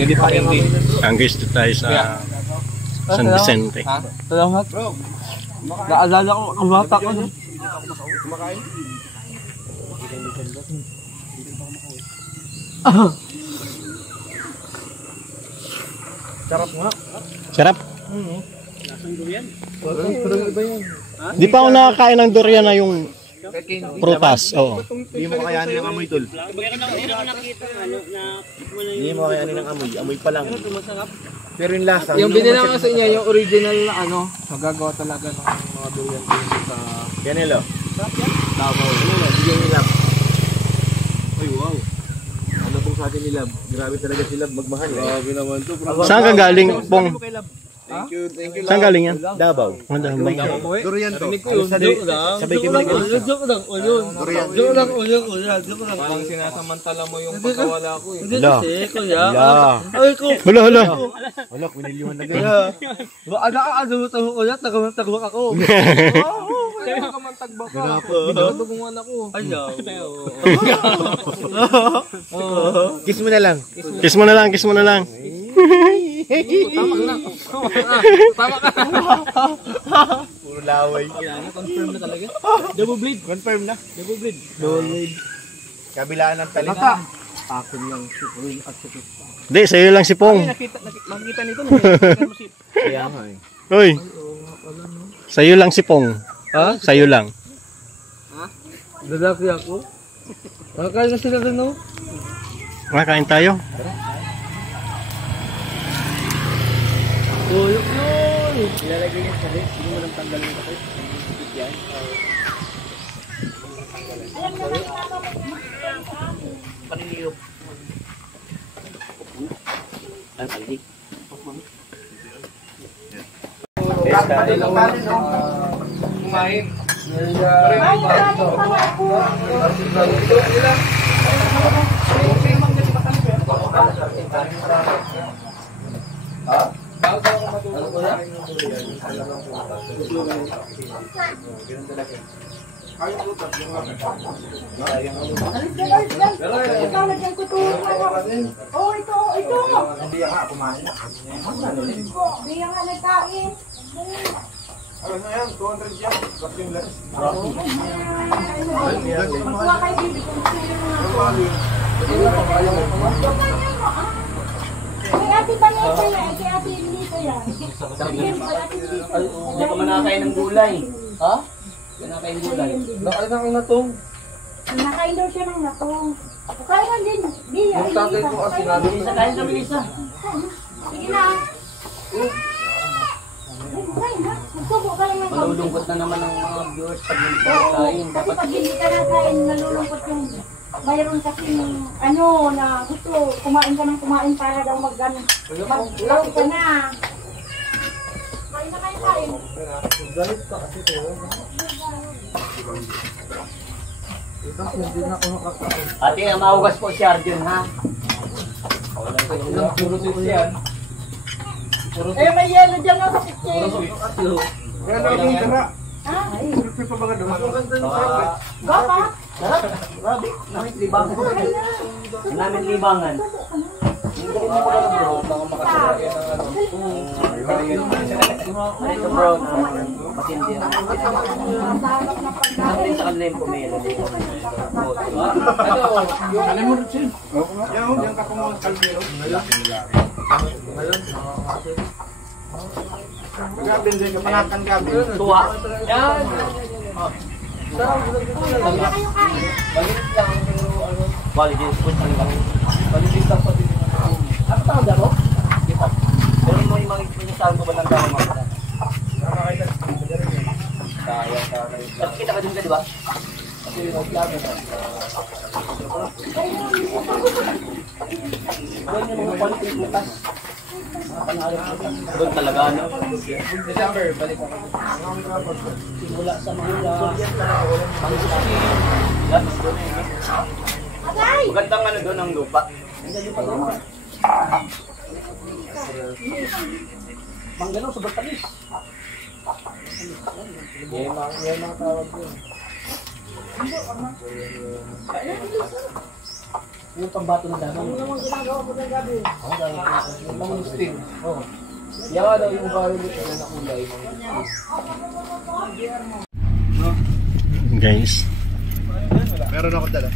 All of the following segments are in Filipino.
Hindi pa hindi. Ang gusto tayo sa San Vicente. Salamat. Bro, naalala ko ang bata ko. Kumakain? Sarap nga. Sarap? Lasang durian. Di pa ako nakakain ng durian na yung prutas. Oo. Hindi mo kakayanin ng amoy, tol. Hindi mo kakayanin ng amoy. Amoy pa lang. Pero yung lasa. Yung binila ko sa inyo, yung original na ano, magagawa talaga ng mga durian sa Ganilo. Davao. Bigyan ni Lab. Ay, wow. Ano pong sa atin ni Lab? Grabe talaga si Lab magmahal. Grabe naman to. Saan ka galing, Pong? Thank you. Saan galing yan? Davao. Durian to. Sabay kami nag-alis. Joke lang, joke lang. Parang sinasamantala mo yung pagkawala ko eh. Hindi kasi, kuya. Ay ko. Hala. Wala, kunilyuhan na gaya. Kuya, tagamantagwak ako. Kaya tagamantagwak ka. Binatugungan ako. Ayaw. Kiss mo na lang. Kiss mo na lang. Tama ka. Puro laway. Confirm na talaga. Double blade. Confirm na. Double blade. Kabilaan ng talinga. Akin lang si Queen at si Pita. Hindi, sa'yo lang si Pong. Makikita nito. Kaya nga eh. Uy. Sa'yo lang si Pong. Ha? Sa'yo lang. Ha? Lalaki ako? Makakain na sila rin, no? Makain tayo. Tuyok yun! Ilalagay niya sa rin. Hindi mo lang tanggalin ito. Yan. Paniliyok. Ang palik. Kumain. Ikaw nagyang kutulong ano. Oh, ito. Hindi nga kumain na. Hindi nga nagkain. Ano na yan? 200 yan. Kapling lang. Magkuha kayo bibig kung sino Kay Ate Vanessa yan. Kay Ate Lito yan. Hindi ka manakain ng gulay. Ha? Manakain ng gulay. Nakain na ng natong. Nakain daw siya ng natong. Kaya nga din. Yung tatay ko kasi namin. Isa kain kami isa. Sige na. Magsubo ka lang ng Malulungkot na naman ang mga viewers pag hindi ka Oo, kain. kasi pag hindi ka nakain, nalulungkot yung mayroon kasi ano na gusto kumain ka ng kumain para daw mag-laki ka na. Kain na kain. Galit ka kasi ito. Ito, hindi na ako nakakain. Ate, mahugas po si Arjun, ha? Ilang puro si yan. Eh, may yelo dyan ako sa kitchen. Kaya naging tara. Ha? Pulpi pa baga naman. Baka? Grabe, namit libangan. Namit libangan. Ito bro, matindi ang natin sa kanila yung pumelo. Alam mo rin. Yung kapamang kalbero. Gabin din, kapanakan gabin. Tuwa. Yan. Hindi na kayo kain. Quality food ang lang. Quality lang pati. Ano tawag daw? Kita. Pero mo yung mga pinasabi ko ba ng daw mga kita? Kaya. Kita ka din ka, di ba? Kasi yung vlog na. Doon yung mga quality bukas. Doon talaga, ano? December, balik ako. Simula sa mga pangsusi. Lahat doon eh. Agay! Magandang ano doon ang lupa. Manggano sa Batalis. Yan mga tawag yun. Yung pambato ng dagat. Ano naman ginagawa mo ng gabi? Ako dahil yung mga sting. Oo. Yan daw yung violet na kulay. Guys, Meron ako dala.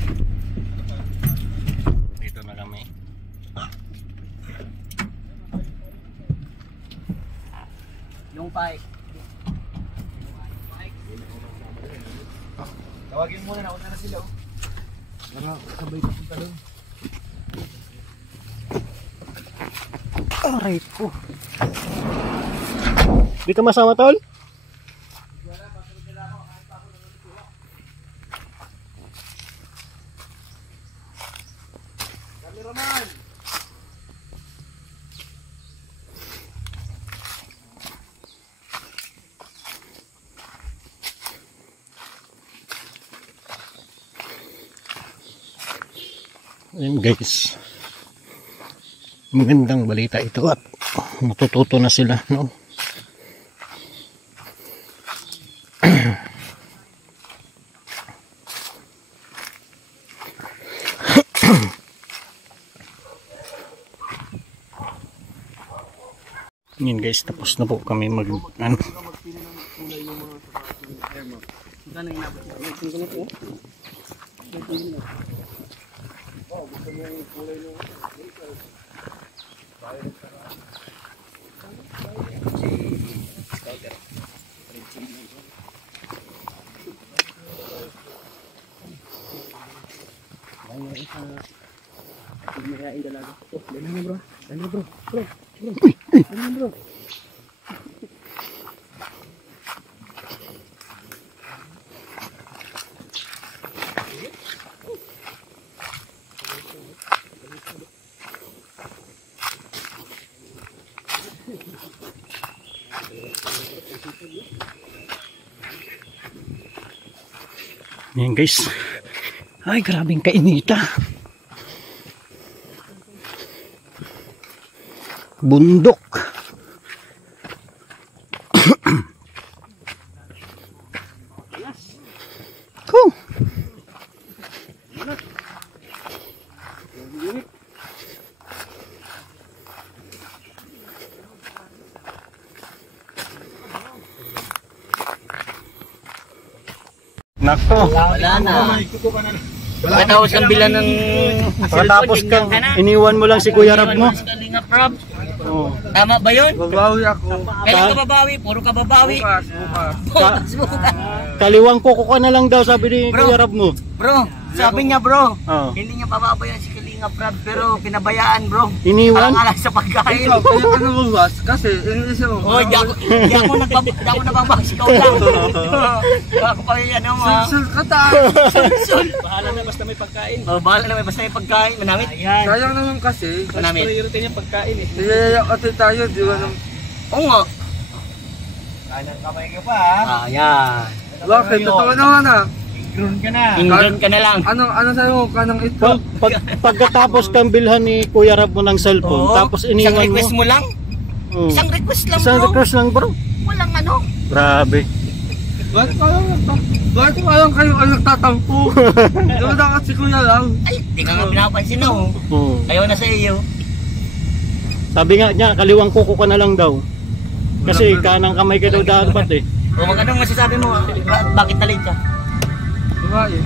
dito na kami. Yung pike. Tawagin muna, nauna na sila. Para sabay pa punta doon. Aray ko. Di ka masama, tol? Ayan guys, magandang balita ito at natututo na sila, no? Yan guys, tapos na po kami mag ano. Yan guys, ay grabing kainita. Bundok. Cool. Nako. Wala na. Pagkatapos kang bilan ng Pagkatapos kang iniwan mo lang si Kuya Rab mo. Kalinga Prab. Oh. Tama ba yun? Babawi ako. Kailan ka babawi? Puro ka babawi. Bukas. Kaliwang kuko ka na lang daw, sabi ni Kuya Rab mo. Bro, sabi niya bro, Oh. hindi niya pababayaan si Kalinga Prab pero pinabayaan bro. Iniwan? Alang-alang sa pagkain. Ikaw, kaya ka nabubukas kasi iniisip mo. Oh, di ako nababawas, ikaw lang. Ako pa yan mo ha. Sul kataan. Sul. Bahala na basta may pagkain. Oh, bahala na may basta may pagkain. Manamit. Ayan. Sayang naman kasi. Manamit. Priority niya pagkain eh. Niyayaya kasi tayo, di ba nang... Oo nga. Kanan kamay ka pa ha. Ah, yan. Bakit? Totoo naman ah. Grown ka na. Ingron ka na lang. Ano sa'yo? Kanang ito? Pagkatapos kang bilhan ni Kuya Rab mo ng cellphone, Oo. tapos Isang iniwan request mo. mo lang? Oh. Isang request lang Isang bro. request lang bro. Walang ano. Grabe. Bakit parang kayo ang nagtatampo? Di ba dapat si Kuya lang? Ay, di ka nga pinapansin na oh. Oh. Ayaw na sa iyo. Sabi nga niya, kaliwang kuko ka na lang daw. Kasi kanang kamay ka daw dapat eh. O anong masasabi mo? Bakit na late ka? Babae.